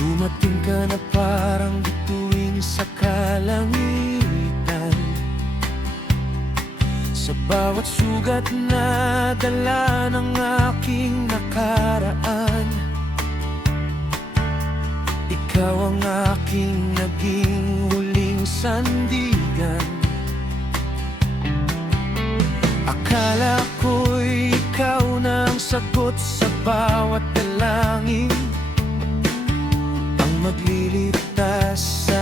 Dumating ka na parang bituin sa kalangitan. Sa bawat sugat na dala ng aking nakaraan, ikaw ang aking naging huling sandigan. Akala ko'y ikaw na ang sagot sa bawat dalangin, ang magliligtas sa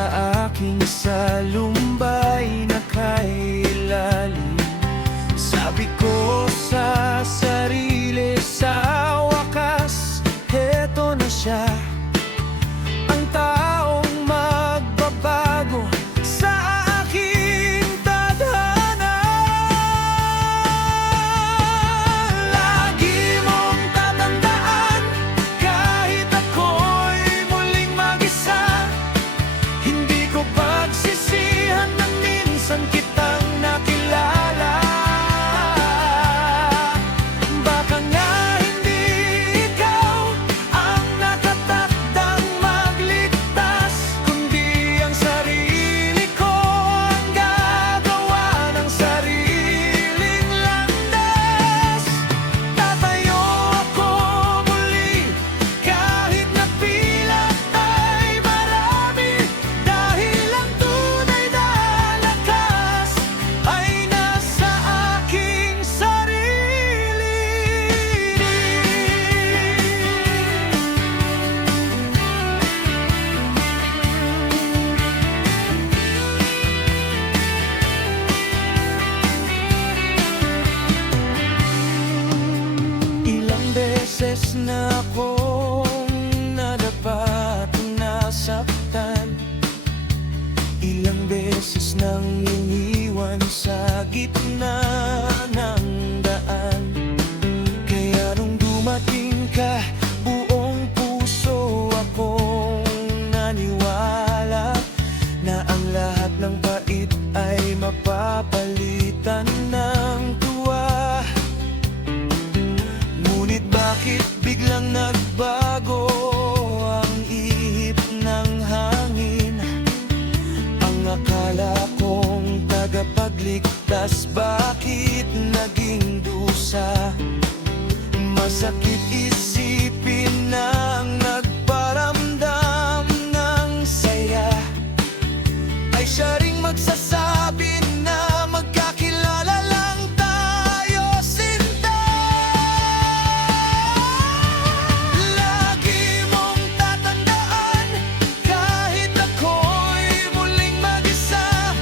aking salumbay na kailalim. Sabi ko sa sarili, sa wakas, heto na siya, ang taong magbabago sa aking tadhana. Lagi mong tatandaan, kahit ako'y muling mag-isa, hindi ko pagsisihan na minsan kitang nakilala. Baka nga hindi ikaw ang nakatakdang magligtas, kundi ang sarili ko ang gagawa ng sariling landas. Tatayo ako muli kahit na pilat ay marami, dahil ang tunay na lakas ay nasa aking sarili. Ilang beses na akong nadapat, nasaktan, ilang beses nang iniwan sa gitna ng daan. Kaya nung dumating ka, buong puso akong naniwala na ang lahat ng bait ay mapapalitan ng tuwa. Ngunit bakit biglang nagbago ang ihip ng hangin? Ang akala kong tagapagligtas, bakit naging dusa? Masakit isipin na ang nagparamdam ng saya ay siya ring magsasabi na magkakilala lang tayo, sinta. Lagi mong tatandaan, kahit ako'y muling mag-isa,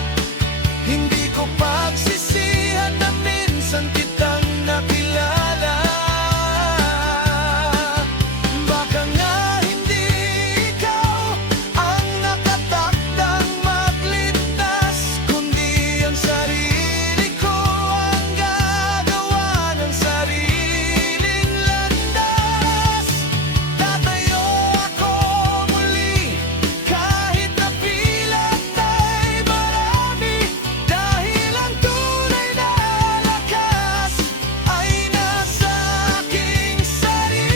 hindi ko pagsisihan na minsan kitang nakilala. Baka nga hindi ikaw ang nakatakdang magligtas, kundi ang sarili ko ang gagawa ng sariling landas. Tatayo ako muli kahit na pilat ay marami, dahil ang tunay na lakas ay nasa aking sarili.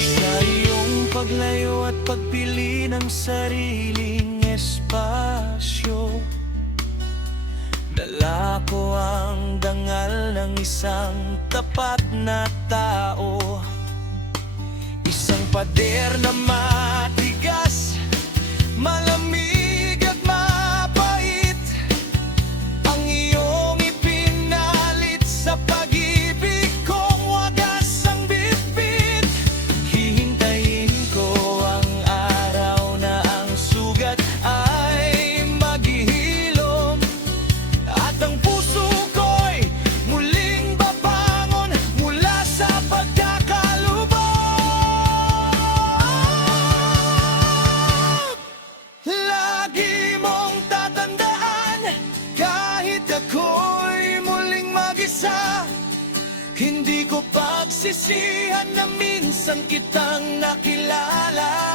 Sa iyong paglayo at pagpili ng sariling espasyo, dala ko ang dangal ng isang tapat na tao, isang pader na matigas, malamig at mapait, ang iyong ipinalit sa pag-ibig kong wagas ang bitbit. Hihintayin ko ang araw na ang sugat ay maghihilom, at ang puso ko'y muling babangon mula sa pagkakalubog. Hindi ko pagsisihan na minsan kitang nakilala.